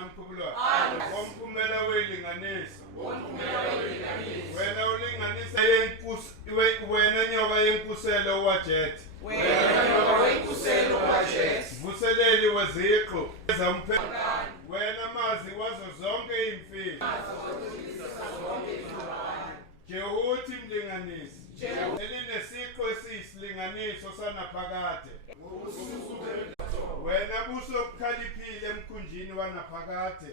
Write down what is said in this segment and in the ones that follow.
Mkhulu. Womphumela welinganiso. Wena ulinganisa wena nyoka yenkuselo wajet. Vuseleli weziqu. Wena mazi wazo zonke imfihlo. Djehuti mlinganisi. Elinesiqu esiyisilinganiso sanaphakade. Wena buso bukhaliphile emkhunjini wanaphakade.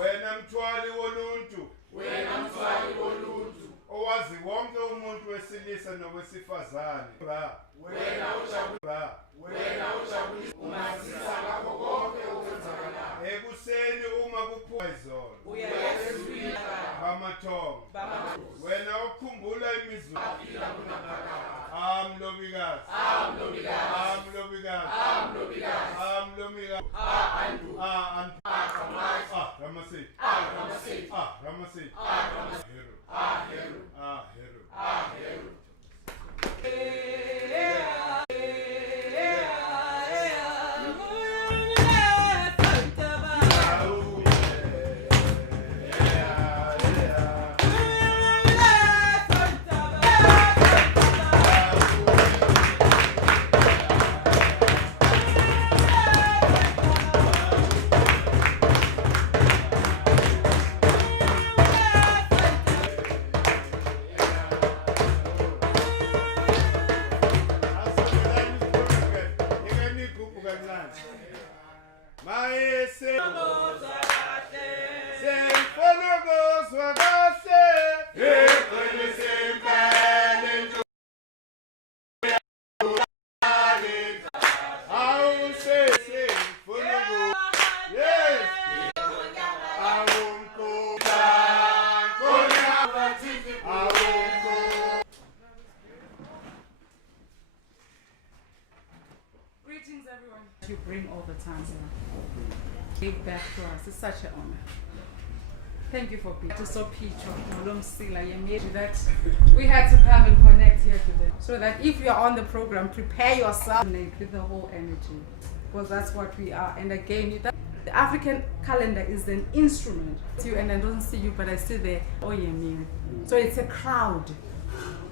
Wena mthwali woluntu. Owazi wonke umuntu wesilisa nowesifazane. Ekuseni uma kuphuma izolo. Bamathongo. Wena ukhumbula imizwa. Mlobikazi. Ramasi. Hero. You bring all the time here. Give back to us. It's such an honor. Thank you for being so peaceful. That we had to come and connect here today. So that if you're on the program, prepare yourself with the whole energy. Because that's what we are. And again, the African calendar is an instrument. And I don't see you, but I see the So it's a crowd.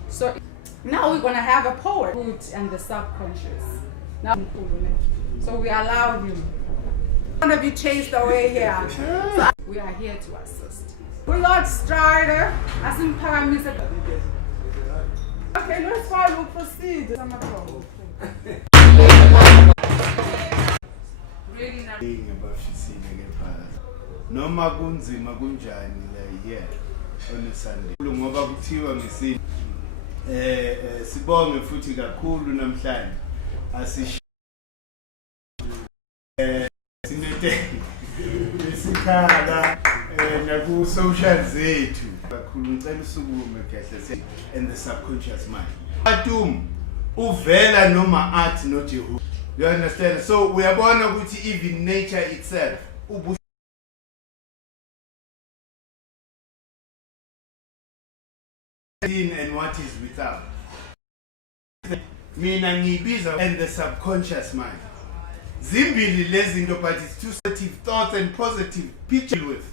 So now we're going to have a poet and the subconscious. Now, so we allow him. None of you chased away here. So we are here to assist. We got started. As in parameter. Okay, let's fine. We'll proceed. Really not. Noma kunzima kunjani la here on Sunday. Ngoba kuthiwa ngisini sibonge futhi kakhulu namhlanje. Isikhala naku social zethu kakhulu ngicela usukume kahle and the subconscious mind. Atum uvela noma art no Djehuti. You understand? So uyabona ukuthi even nature itself and what is without. Mina ngibiza and the subconscious mind. Zimbili lezinto, but it's two positive thoughts and positive picture with.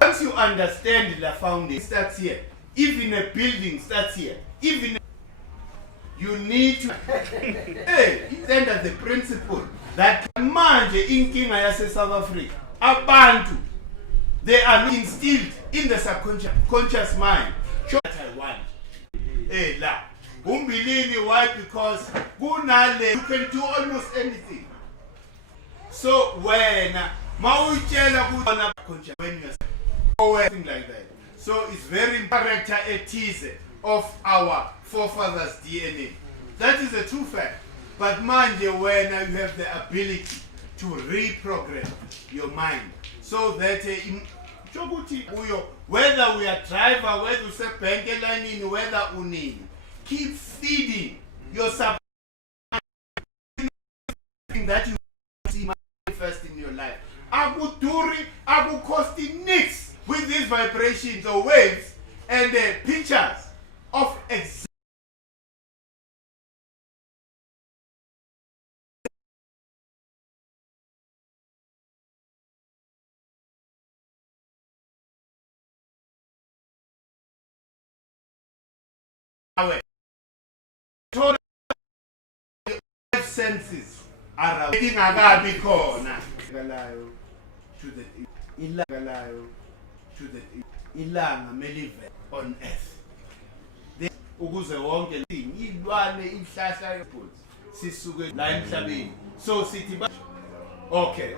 Once you understand the foundation starts here, even a building starts here, even you need to stand at the principle that manje inkinga yase South Africa abantu they are instilled in the subconscious mind. Sure that I want. La. Why? Because you can do almost anything. So when when you're something like that. So it's very important a teaser of our forefathers' DNA. That is a true fact. But mind you, when you have the ability to reprogram your mind so that whether we are driver, whether we say bank line, whether unini, keep feeding yourself that you see manifest in your life. Abu costing nix with these vibrations or waves and the pictures of senses are ingakabi khona ngalayo to the ilangalayo to the ilanga melive on earth ukuze wonke ilwane ihlahla yephuzi sisuke la emhlabeni so sithi okay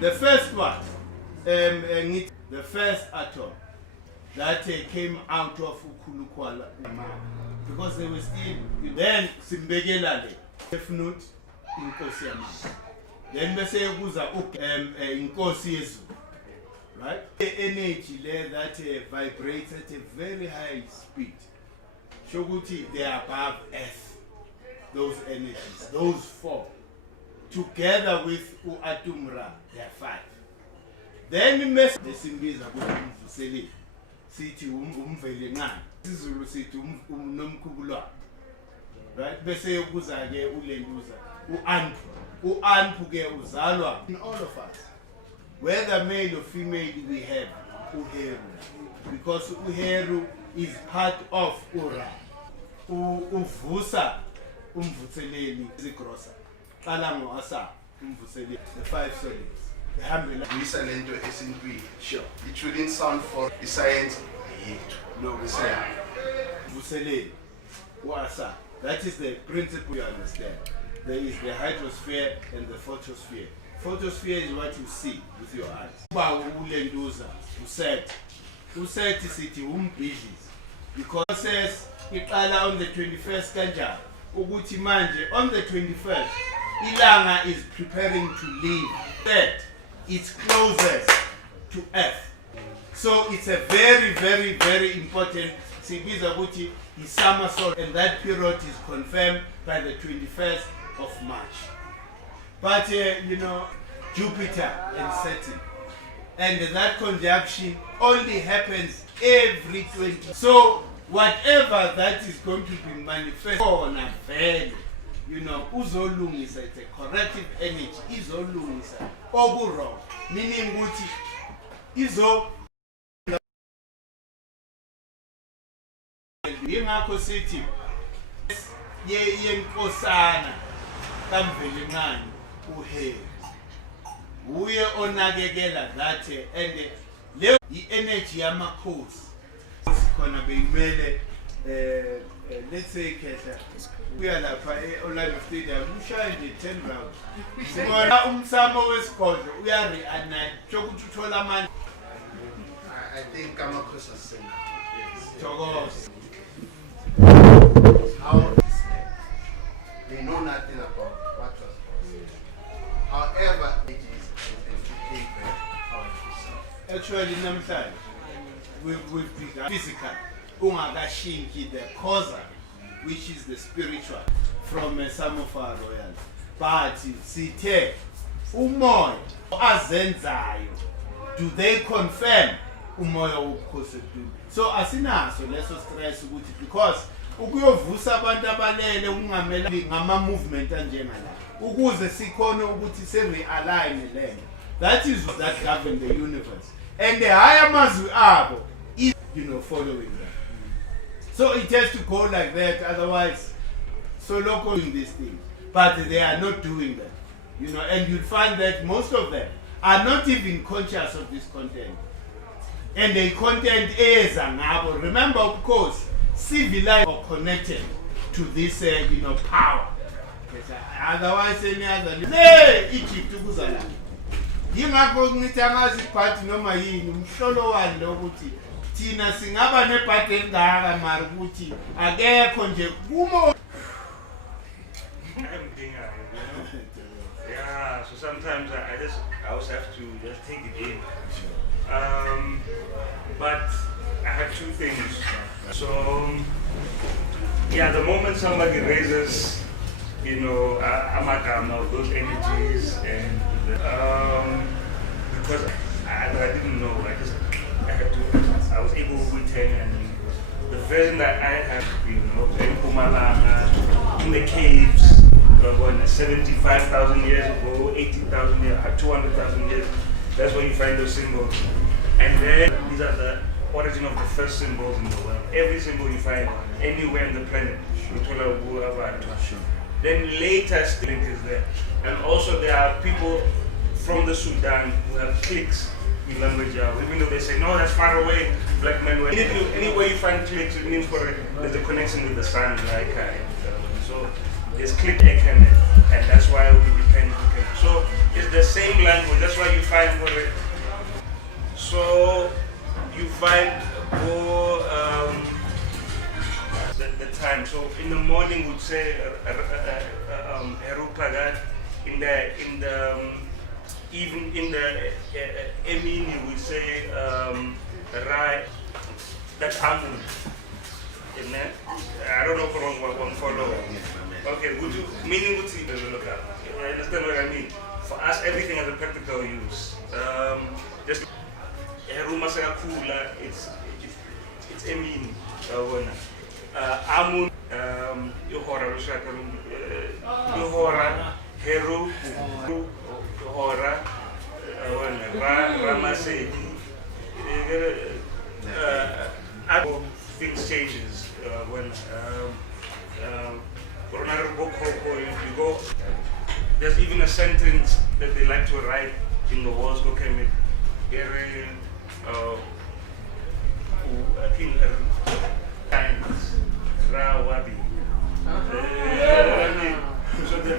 the first one the first atom that came out of ukhulukhwala because they were still then simbekela le definite inkosi yamanje then bese kuza inkosi yezulu right the energy there that vibrates at a very high speed shokuthi they are above earth those energies those four together with uAtumra they are five then Nsingiza kumvusele sithi umvele nqani isiZulu sithi umnomkhulu right bese kuza ke ulenduza uAnpu ke uzalwa in all of us whether male or female we have uHeru because uHeru is part of Ura uvusa umvutseleli izigrosa qala ngoasa umvuseli the five solids ehambela Isalento esintwini sure it shouldn't sound for the science no we say umvuseli uasa that is the principle you understand there is the hydrosphere and the photosphere photosphere is what you see with your eyes ba ulenduza uset sithi umbhidlizi because says iqala on the 21st kanjani ukuthi manje on the 21st ilanga is preparing to leave that it's closest to earth so it's a very important sibiza ukuthi isummer solstice and that period is confirmed by the 21st of March but you know Jupiter and Saturn and that conjunction only happens every 20 so whatever that is going to be manifest on a value you know uzolungisa it's a corrective energy izolungisa oku-wrong meaning ukuthi yingakho sithi yenkosana kamveli nqani uHeru uye onakekela that and le i-energy yamakhosi khona beyimele let's say khehla kuya lapha eOrlando Stadium ushaya nje 10 rounds sibona umsamo wesigodlo uya-reanate sokuthi uthola amandla I think amakhosi asena thokoza how they know nothing about what was however it is actually namhlanje we've begun physical ungakashinki the causal which is the spiritual from some of our royals but sithe umoya azenzayo do they confirm umoya wobukhosi so asinaso leso stress ukuthi because ukuyovusa abantu abalele ukungamela ngama movement anjengala ukuze sikhone ukuthi se realign lento that is that govern the universe and the higher mazwi abo is following that so it has to go like that otherwise so local doing these things but they are not doing that and you'll find that most of them are not even conscious of this content and the content is ngabo remember of course civilized or connected to this power otherwise any other Egypt kuzala yingakho ngithi angazi part noma yini umhlolo wani lokuthi thina singaba nebhadi engaka mara ukuthi akekho nje kumo yeah so sometimes I also have to just take it in but I have two things so yeah the moment somebody raises amagama of those energies and because I didn't know I was able to retain and the version that I have in Mpumalanga in the caves 75,000 years ago 80,000 years 200,000 years that's when you find those symbols and then these are the origin of the first symbols in the world every symbol you find anywhere on the planet Then later link is there. And also there are people from the Sudan who have cliques in language, even though they say, no, that's far away, black men. Anywhere you find cliques, it means there's a connection with the sun, like so there's click Kemet, and that's why we depend on Kemet. So it's the same language, that's why you find so you find the time. So in the morning we'd say Reprogramming, even in the Emini we say Rai, that's Amun. I don't know if one follow. Okay, would you meaning would you look at? You understand what I mean? For us everything has a practical use. Just it's Emini. Amun Yohora Heru Yohora Ramasedi things changes when you go. There's even a sentence that they like to write in the walls. Kemet, Rawadi. So the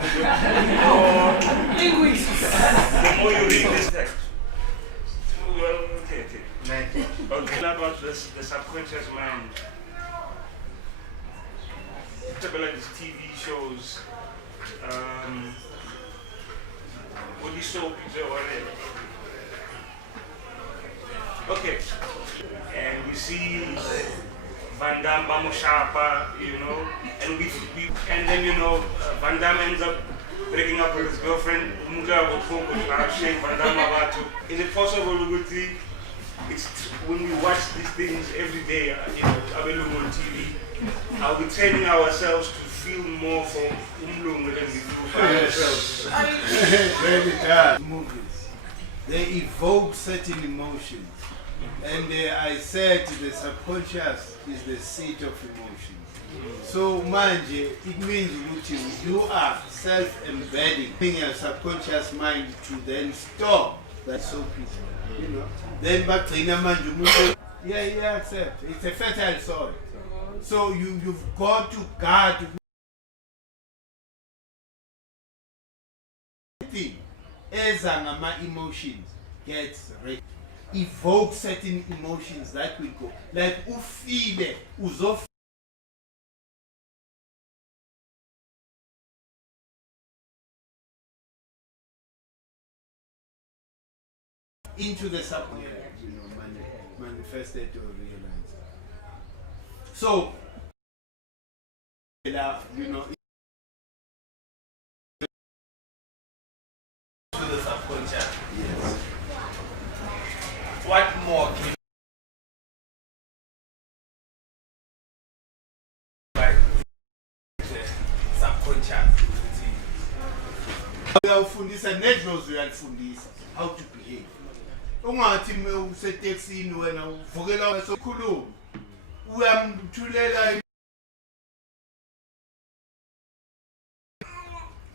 more you read this text, well, okay. About the subconscious mind. It's about these TV shows. What you saw picture already. Okay, and we see Van Damme Bamushapa, and then Van Damme ends up breaking up with his girlfriend. Is it possible to it's when we watch these things every day, available on TV, are we training ourselves to feel more for Umlomokazi than we do for ourselves? Really does. Movies, they evoke certain emotions. And I said the subconscious is the seat of emotions. So manje, it means you are self-embedding in your subconscious mind to then stop. That's so peaceful. Then back to manje, yeah, accept. It's a fertile soil. So you've got to guard everything as my emotions gets ready. Evoke certain emotions that will go. Like ufile, uzof into the subconscious, manifested or realized. So, to the subconscious. Yes. What more can you like the subconscious? Uyafundisa nedlozi uyalifundisa how to behave. Ungathi useteksini wena uvukela sokhuluma uyamthulela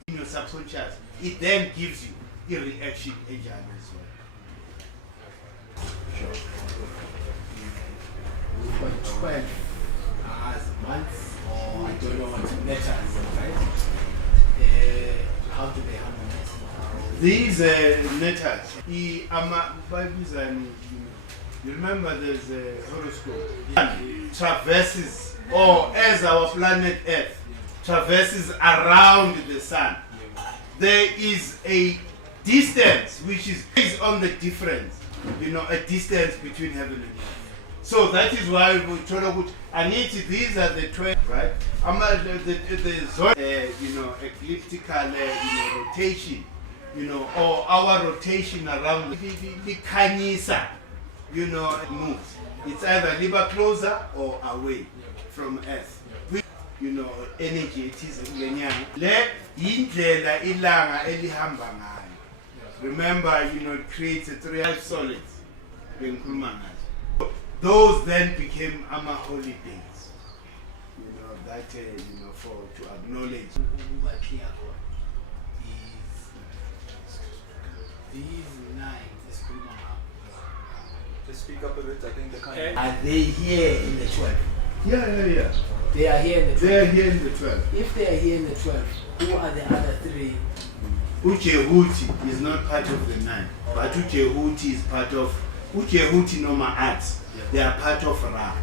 in your subconscious. It then gives you a reaction engine as well. Sure. We've got 12 hours, months, or I don't know what letters, right? How do they harmonize? These letters, you remember there's a horoscope. Traverses, or as our planet Earth traverses around the sun. There is a distance which is based on the difference. A distance between heaven and earth. So that is why we told about these are the 12, right? The zone, ecliptical rotation, or our rotation around the Kanisa, it moves. It's either liba closer or away from earth. Energy, it is indlela ilanga elihamba ngayo. Remember, it creates three solids. Those then became holy days. that you know, for to acknowledge. These 9 is Just speak up a bit, I think the kind Are they here in the 12? Yeah. They are here in the 12. They are here in the 12. If they are here in the 12, who are the other 3? Djehuti is not part of the 9, but Djehuti is part of Djehuti Noma Arts. They are part of Ra,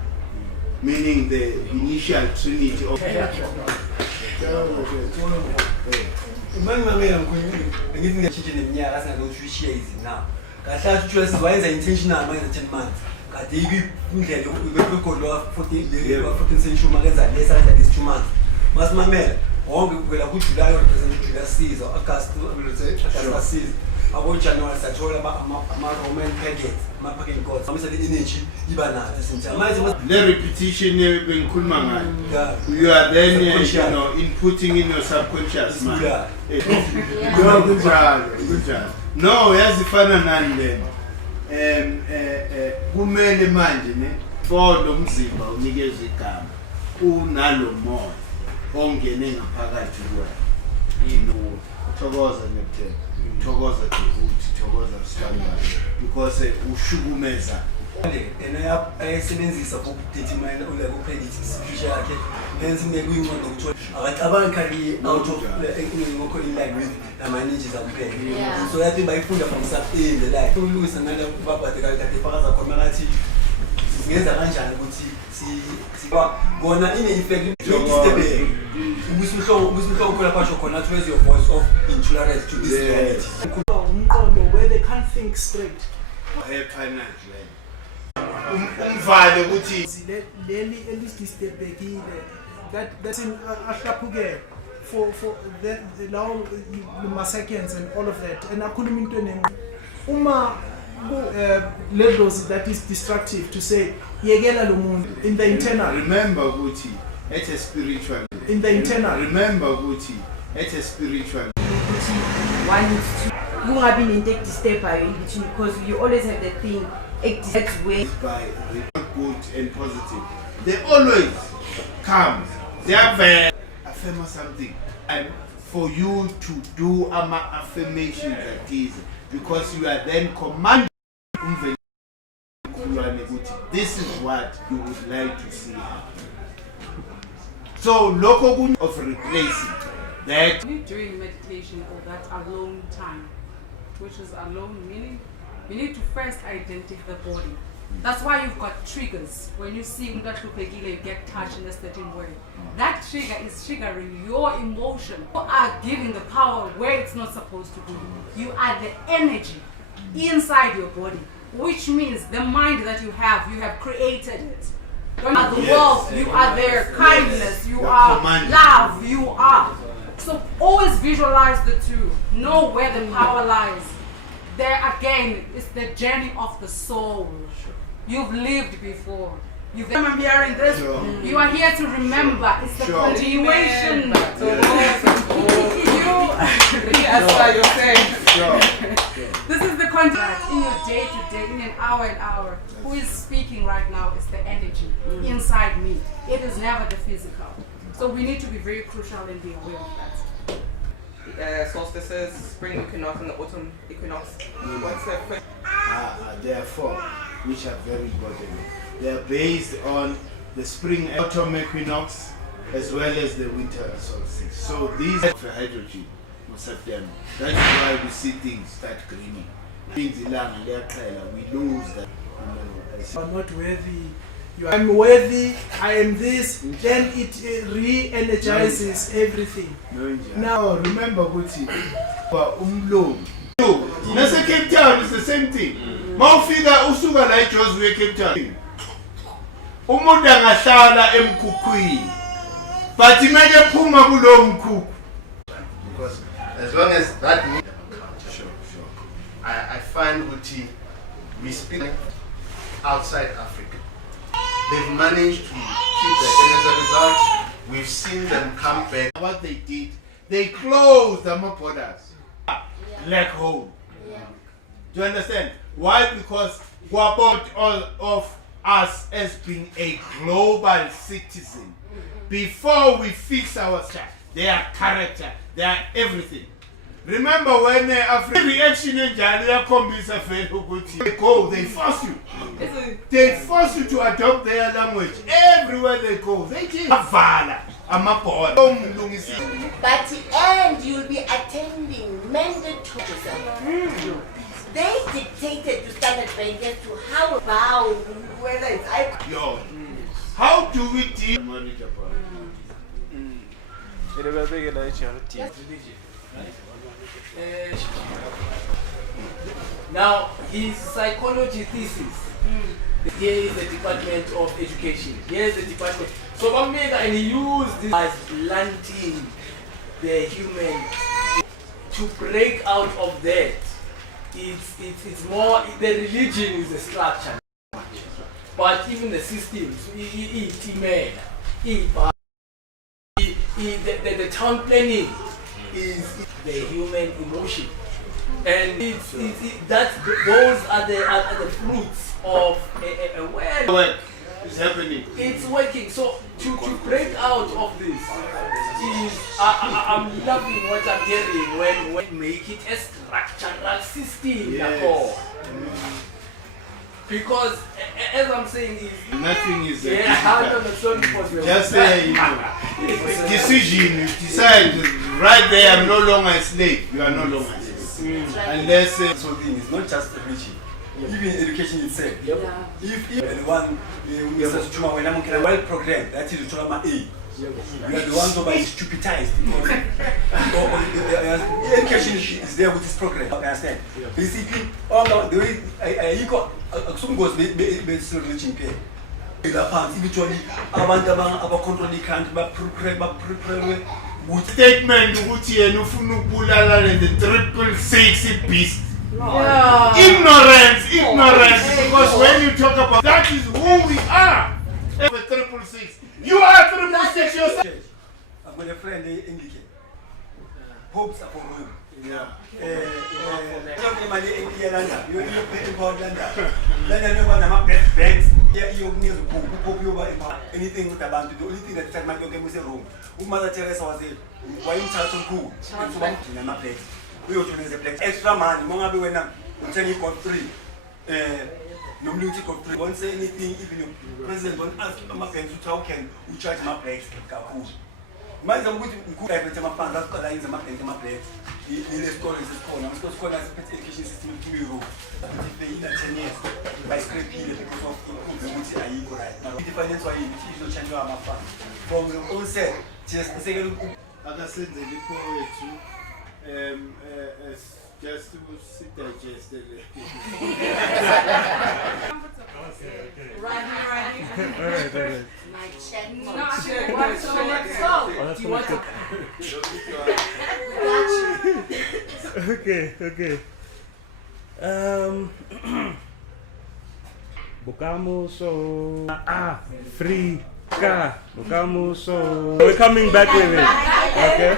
meaning the initial trinity of. Intentional 10 months. Maybe 14th century, this 2 months. Mas mamela, wonke ku July represent July season, August season. About January, Saturday, Roman packet, packing gods. I'm saying energy, The repetition in Kulmanga. You are then inputting in your subconscious mind. Good job. No, here's the final nine then. Kumele manje ne for lo mzimba unikeze igama unalo moya ongene ngaphakathi kwayo thokoza nephe thokoza Djehuti thokoza Standard because ushukumeza and ayasebenzisa ukudetermine ukupredict future yakhe lenze ngekuyinqondo ukuthi abacabanga career out of ngokho in line with amanages akuphela so yathi bayifunda from start in the life ulungisa ngale babade kade fakaza khona ngathi singenza kanjani ukuthi bona ine effect step ubusihlo ukhola phasho khona to raise your voice of intolerance to this reality where they can't think straight. Umvalo ukuthi Leli elistibhekile that's in ahlaphuke for the law seconds and all of that and akhuluma into enenqo uma levels that is destructive to say yekela lo muntu in the internal. Remember ukuthi it's a spiritual in the internal. Remember ukuthi it's a spiritual one needs to kungabi nento ekudisturbayo in between because you always have the thing that way by good and positive. They always come. They have affirm something and for you to do affirmations like this because you are then commanding this is what you would like to see happen. So local of replacing that. When you're doing meditation or that alone time, which is alone meaning you need to first identify the body. That's why you've got triggers. When you see Umlomokazi, you get touched in a certain way. That trigger is triggering your emotion. You are giving the power where it's not supposed to be. You are the energy inside your body, which means the mind that you have created it. You are the world, you are there, kindness, you are love, you are. So always visualize the two. Know where the power lies. There again, it's the journey of the soul. You've lived before. You've I'm hearing this. You are here to remember. It's the continuation. This is the contact in your day to day, in an hour. Who is speaking right now is the energy inside me. It is never the physical. So we need to be very crucial and be aware of that. Solstices, spring equinox and the autumn equinox. What's the question? There are 4 which are very important. They are based on the spring autumn equinox as well as the winter solstice. So these are for hydrogen. That is why we see things start greening. We lose that. You are not worthy. I'm worthy, I am this, then it re-energizes everything. Now remember Guti, Umlomokazi. Nase Cape Town is the same thing. Mawufika usuka la eJozi Cape Town. Umuntu angahlala emkhukhwini. But imele phuma kulo mkhukhu. Because as long as that sure. I find Guti we speak outside Africa. They've managed to keep that, and as a result, we've seen them come back. What they did, they closed the borders. Black hole. Do you understand? Why? Because we about all of us as being a global citizen. before we fix ourselves. Their character, their everything. Remember when African reaction in Jalia Kombisa they go, they force you. They force you to adopt their language. Everywhere they go, they give Avala. But and you'll be attending mandatory. They dictated to Standard Bank as to how bow whether it's Yo, how do we deal? Now, his psychology thesis. Here is the Department of Education. Here is the department. So Bamega, and he used this as planting the human to break out of that. It's more the religion is the structure, but even the systems, the town planning is the human emotion, and those are the fruits of a well. It's happening. It's working. So to break out of this is I'm loving what I'm hearing when make it a structural system. Yes. Because as I'm saying is nothing is just say decision, you decide right there I'm no longer a slave, you are no longer a slave. Unless so thing is not just religion. Even education itself. Yep. Yeah. If one when I'm well programmed, that is the A. We are the ones who are stupidized. Education is there with this program. Understand? Basically, all the way I got some goes based religion pay. Eventually, about control the country, but prepare statement the 666 beast. Yeah. Ignorance, because when you talk about that is who we are. 666. You are 666 yourself. I've got a friend in India. Hopes are for home. Yeah. Anything with about the only thing that said my young was a room. Mother Teresa was a why you tell some cool. We also need a place. Extra man, Monga when I'm telling you for free. No music of free. Won't say anything even the president won't ask my friends to talk and we charge my place. Imagine we could have my plan that's called lines and my place. The story is a school. I'm supposed to call as a education system to Europe. In 10 years by scraping because of improvement I equal right. Now, the finance why you don't change our map from the own set. Just a second. Like I said, the poetry. Just to sit digested. Right. Alright. My check. Okay. Bukamuso Afrika. Bukamuso. We're coming back with it. Okay.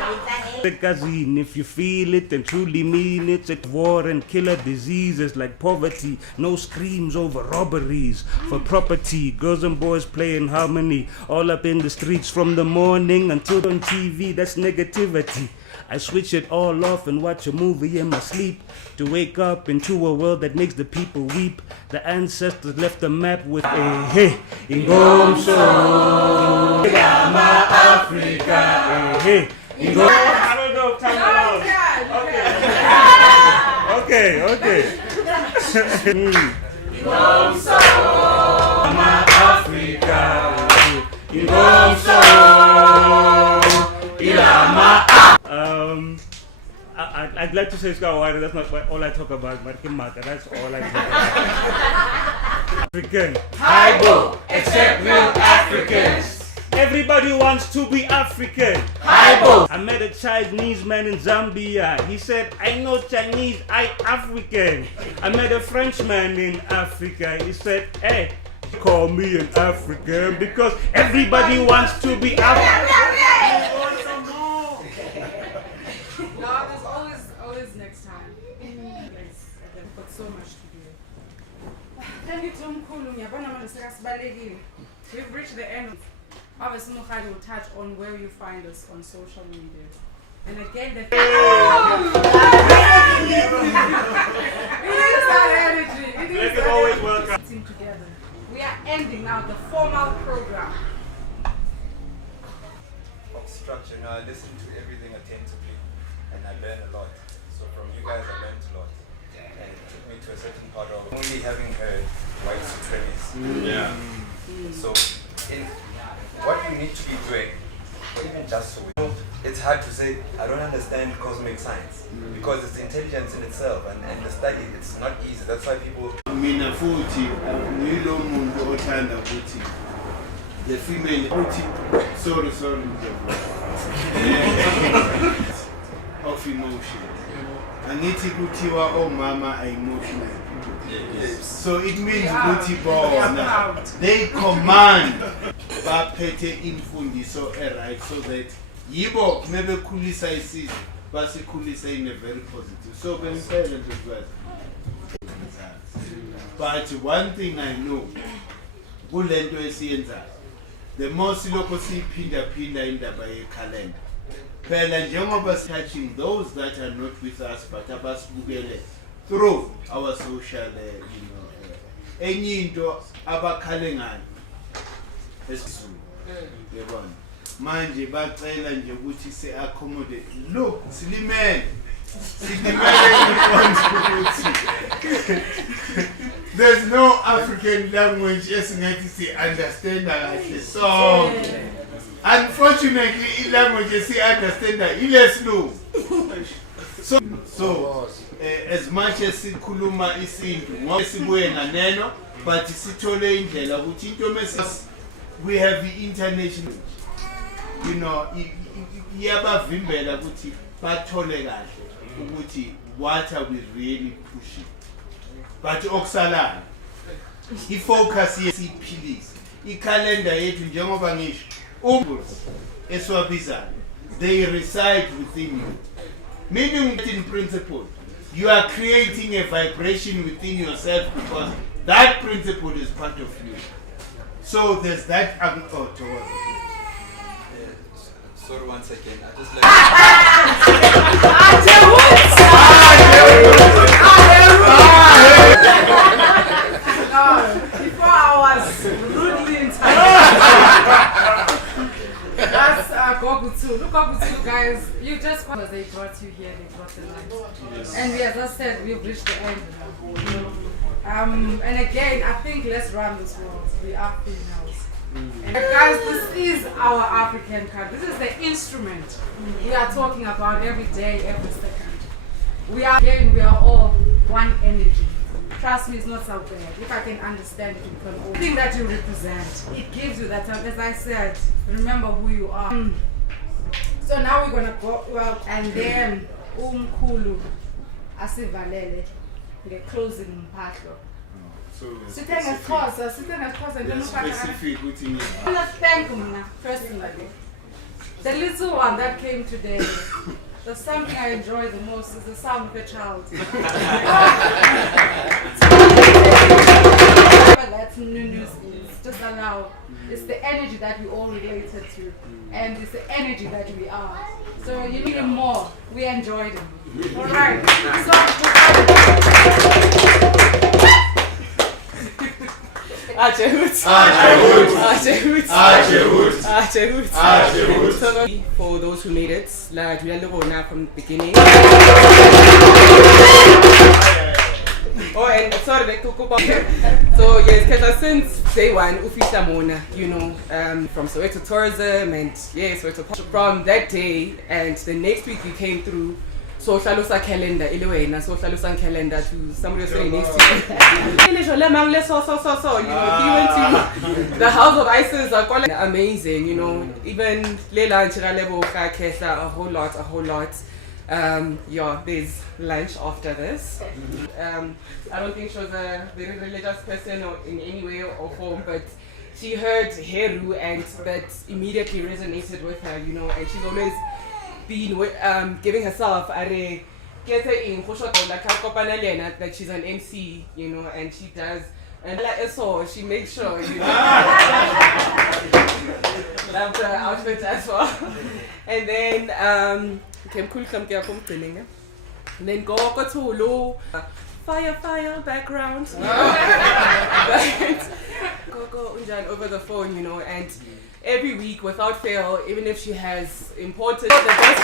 Cousin, if you feel it and truly mean it, it's war and killer diseases like poverty. No screams over robberies for property. Girls and boys play in harmony, all up in the streets from the morning until on TV. That's negativity. I switch it all off and watch a movie in my sleep to wake up into a world that makes the people weep. The ancestors left a map with a hey, Ingomso, Yama Africa, hey. I don't know if time allows. Okay. Ingomso, Africa. Ingomso, Ilama. I'd like to say Skawari, that's not all I talk about. Markimata, that's all I talk about. African. Haibo, except real Africans. Everybody wants to be African. Haibo. I met a Chinese man in Zambia. He said, I know Chinese, I African. I met a French man in Africa. He said, hey, call me an African because everybody wants to be African. No, there's always next time. I've got so much to do. Thank you, Mkhulu. We've reached the end. Obviously, Mkhulu will touch on where you find us on social media. And again, the it is that energy. It is that always welcome. Together. We are ending now the formal program. Structure. I listen to everything attentively and I learn a lot. So from you guys I learned a lot. And it took me to a certain part of only having heard white supremacy. Yeah. So in what you need to be doing, or even just so it's hard to say I don't understand cosmic science because it's intelligence in itself and the study it's not easy. That's why people Mina futhi ngilo muntu othanda ukuthi the female sorry of emotion. Angithi kuthiwa omama are emotional. Yes. So it means ukuthi bona they command baphethe imfundiso right so that yibo mebekhulisa isizwe basikhulisa in a very positive. So bempela nje. But one thing I know, kulento esiyenzayo. The more silokho siphinda indaba yeCalendar. Phela njengoba touching those that are not with us but abasibukele through our social enye into abakhale ngayo esizulu. Yebona. Manje bacela nje ukuthi se accommodate. Look, silimele there's no African language esingathi si understand kahle so unfortunately language si understand ilesilu so as much as sikhuluma isintu ngoba sibuye nganeno but sithole indlela ukuthi into message we have the international iyabavimbela ukuthi bathole kahle ukuthi what are we really pushing. But okusalayo ifocus yesiphilisi iCalendar yethu njengoba ngisho eswabizayo they reside within you, meaning in principle you are creating a vibration within yourself because that principle is part of you. So there's that sorry once again. I just before I was rudely interrupted. That's Gogutu. Look, Gogutu, guys. You just because they brought you here, they brought the light. Yes. And as I said, we've reached the end. And again, I think let's run this world. We are females. And guys, this is our African card. This is the instrument we are talking about every day, every second. We are all one energy. Trust me, it's not so bad. If I can understand it, you can all. The thing that you represent, it gives you that, as I said, remember who you are. So now we're going to go, and then Mkhulu asivalele, the closing part. Sitting as cause, and then specific routine. I want to thank him personally. The little one that came today, the something I enjoy the most is the sound of a child. That's news is just allow. It's the energy that we all related to, and it's the energy that we are. So you need him more. We enjoyed him. All right. For those who made it, like we are from the beginning. Oh, and sorry, like so yes, because since day one, Ufisha Mona, from Soweto Tourism and yes, from that day and the next week we came through. So Our Calendar, Our Calendar to somebody was saying next to you. He went to the House of Isis, amazing, even Lela and Chiralebo Kakesa, a whole lot. There's lunch after this. I don't think she was a very religious person or in any way or form, but she heard Heru and that immediately resonated with her, and she's always been giving herself a get her in that she's an MC, and she does, and so she makes sure Love the outfit as well. And then, Mkhulu come here, come training. And then go to Hulu. Fire background. Go Unjan over the phone, you know, and every week without fail, even if she has important the best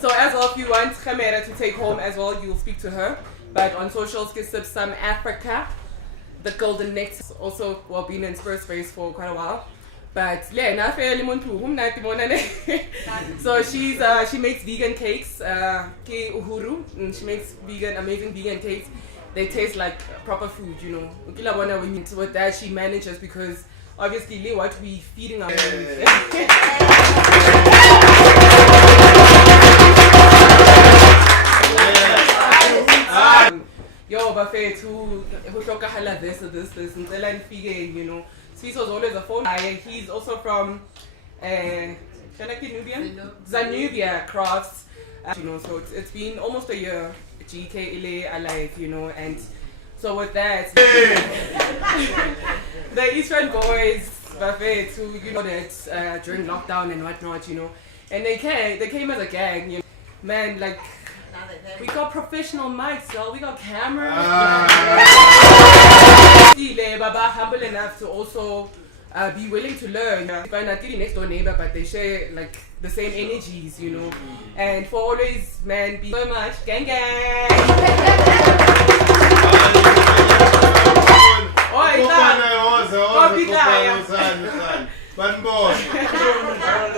So as well, if you want Kemet to take home as well, you'll speak to her. But on socials, give some Africa, the golden neck, also well been in Spurs Space for quite a while. But yeah, na fairly so she makes vegan cakes, ke uhuru, and she makes amazing vegan cakes. They taste like proper food, you know. With that she manages, because obviously what we feeding our yo buffet who this and you know. Sweet was always a phone guy. He's also from Zanubia Crafts, you know, so it's been almost a year GK alive, you know, and so with that the Eastern boys buffet who, you know, that during lockdown and whatnot, you know, and they came as a gang, you know, man, like we got professional mics, y'all. We got cameras. Baba humble enough to also be willing to learn. They're not the next door neighbor, but they share like the same energies, you know. And for always, man, be so much gang.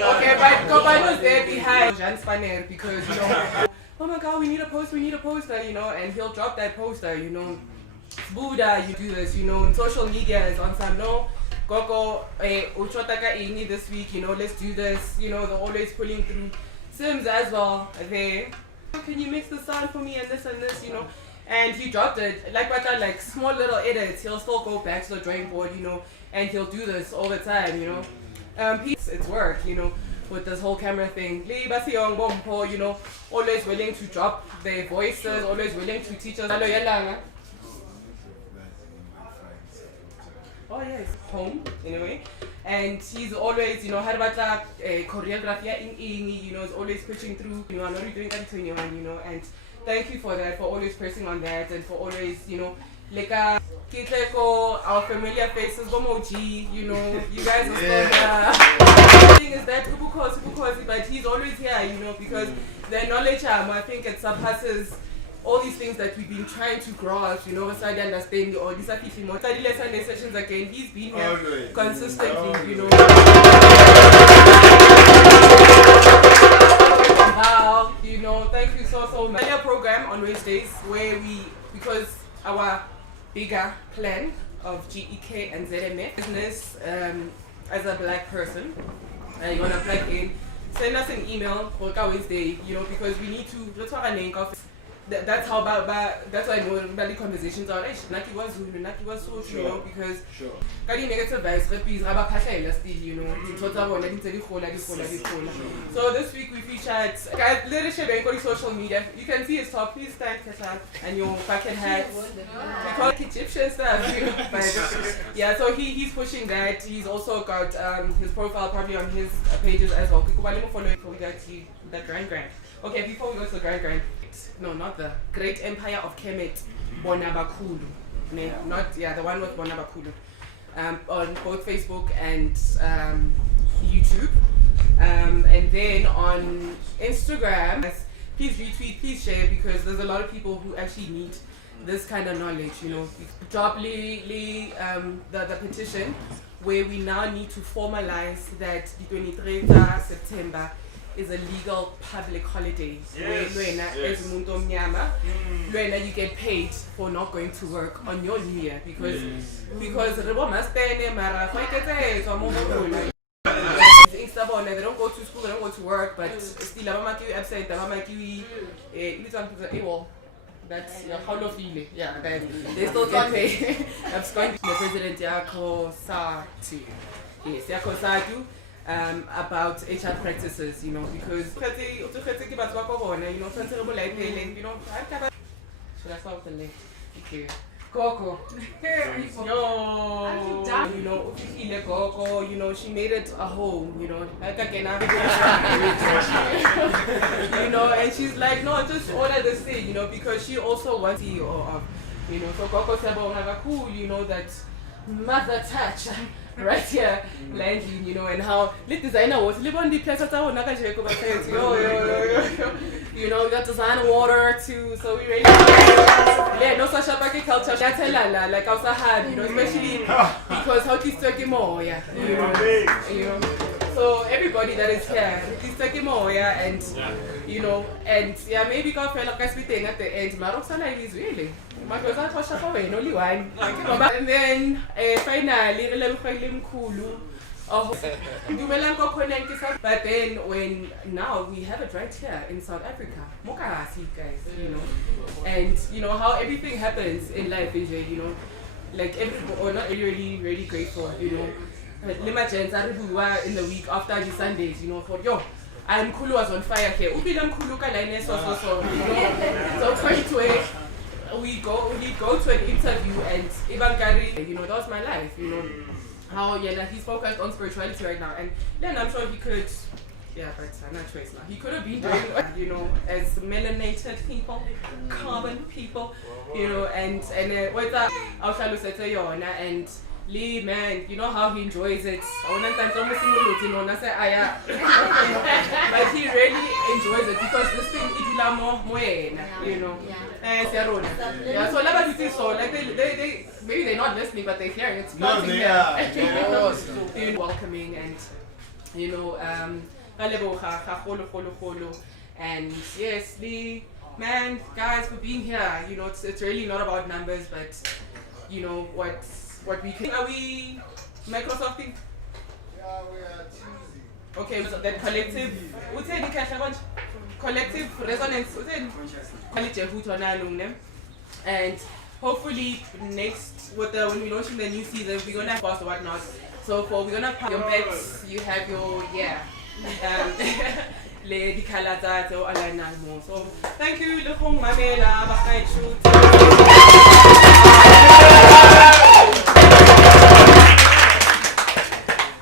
Okay, but Kobano's there behind Jan Spanner, because, you know, oh my God, we need a poster, you know, and he'll drop that poster, you know. Buddha, you do this, you know, and social media is on some, no, Gogo, Uchotaka Ini this week, you know, let's do this, you know, they're always pulling through. Sims as well, they, can you mix the sound for me and this, you know, and he dropped it, like small little edits, he'll still go back to the drawing board, you know, and he'll do this all the time, you know. It's work, you know, with this whole camera thing. You know, always willing to drop their voices, always willing to teach us. Oh yes, home anyway. And he's always, you know, had about choreography you know, is always pushing through, you know, I'm already doing that 21, you know, and thank you for that, for always pressing on that, and for always, you know, like our familiar faces, Bomoji, you know, you guys are still here. The thing is that Ubukosi, but he's always here, you know, because the knowledge, I think it surpasses all these things that we've been trying to grasp, you know, beside understanding all these more study lesson sessions again. He's been here consistently, you know. Wow, you know, thank you so much. Earlier program on Wednesdays where because our bigger plan of GEK and ZMF business as a black person, you want to plug in, send us an email for Wednesday, you know, because we need to, that's what I think of. That's how that's why I know the conversations are like Naki was so, you know, because got the negative vibes, you know, so this week we featured guys leadership and social media. You can see his top, please stand and your bucket hats. We call it Egyptian stuff, you know, but yeah, so he's pushing that. He's also got his profile probably on his pages as well. Before we go to the grand. Okay, before we go to the grand. No, not the Great Empire of Kemet, Bonabakhulu. Not the one with Bonabakhulu. On both Facebook and YouTube. And then on Instagram, please retweet, please share, because there's a lot of people who actually need this kind of knowledge, you know. Drop the petition where we now need to formalize that the 23rd of September is a legal public holiday. Yes. Where you get paid for not going to work on your New Year, because they don't go to school, they don't go to work, but still absent, that's how lo feeling. Yeah, they still get paid. Abscond the president about HR practices, you know, because should I start with the link? Thank you. Gogo. Yo, you know, Ufihile Gogo, you know, she made it a home, you know. Like again, you know, and she's like, no, just order this thing, you know, because she also wants to, you know, so Gogo said, cool, you know, that mother touch right here, landing, you know, and how the designer was live on the place at our you know, we got design water too, so we really yeah, no such agriculture. That's a like I was had, you know, especially because how he's talking more, yeah, you know. So everybody that is here, he's talking more, yeah, and you know, and yeah, maybe God felt like I speaking at the end. Marosana is really. Only one. And then finally, Mkhulu. But then when now we have it right here in South Africa, Mlomokazi, guys, you know, and you know how everything happens in life, you know, like everybody, or not really grateful, you know. In the week after the Sundays, you know, for yo. And Mkhulu was on fire here. So we go to an interview and Ivan, you know, that was my life, you know. How he's focused on spirituality right now, and then I'm sure he could, but I'm not choice now. He could have been doing, you know, as melanated people, carbon people, you know, and what's that? I'll try to say and Lee, man, you know how he enjoys it. But he really enjoys it because this thing you know. Yeah, so like they maybe they're not listening, but they're hearing it. No, they are. Welcoming and you know, and yes, Lee, man, guys, for being here. You know, it's really not about numbers, but you know what we can. Are we Microsoft thing? Yeah, we are choosing. Okay, so that collective. What's it? Collective resonance. What's it? Djehuti. And hopefully next when we launch in the new season, we're gonna have or whatnot. So we're gonna have your bets. You have your Lady Kalata or Alana more. So thank you, Lekong Mamela, Bakai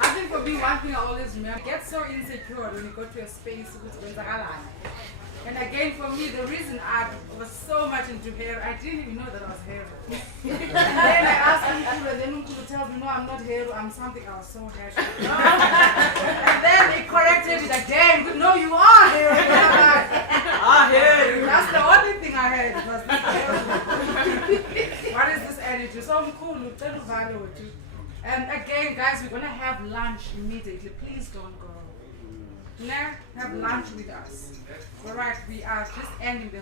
I think for me, one thing I always remember, I get so insecure when you go to a space with Alana. And again, for me, the reason I was so much into hair, I didn't even know that I was hair. And then I asked Mkhulu, and then Mkhulu told me, no, I'm not hair, I'm something. I was so hair. And then he corrected it again. No, you are hair. Hair. That's the only thing I heard. Was this. What is this attitude? So Mkhulu, tell you value with you. And again, guys, we're going to have lunch immediately. Please don't go. Now, have lunch with us. Alright, we are just ending the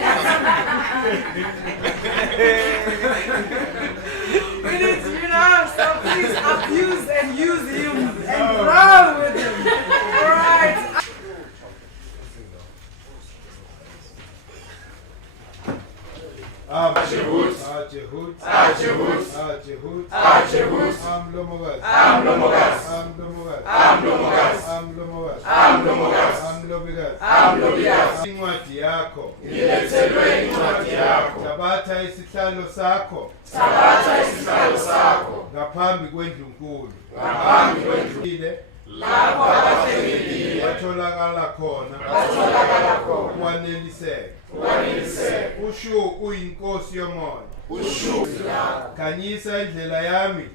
we need to, you know, so please abuse and use him and grow with him. Alright. Mlomokazi. Incwadi yakho. Ilethelwe incwadi yakho. Tabatha isihlalo sakho. Ngaphambi kwendlunkulu. Lapho abahlengekile batholakala khona. Ukwaneliseka. Ushu uyinkosi yomoya. Khanyisa indlela yami.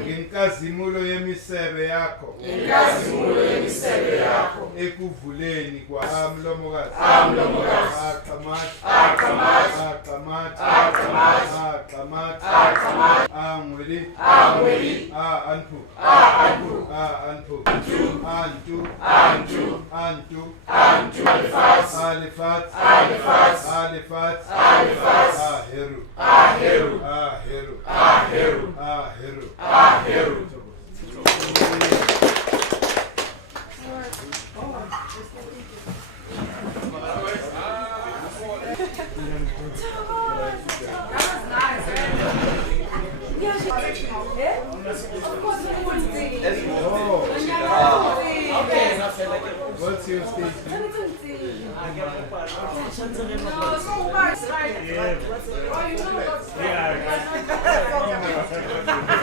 Ngenkazimulo yemisebe yakho. Ekuvuleni kwa Mlomokazi. What's to your stage. No, so much, right? Yeah. Oh, you know what's right? Yeah.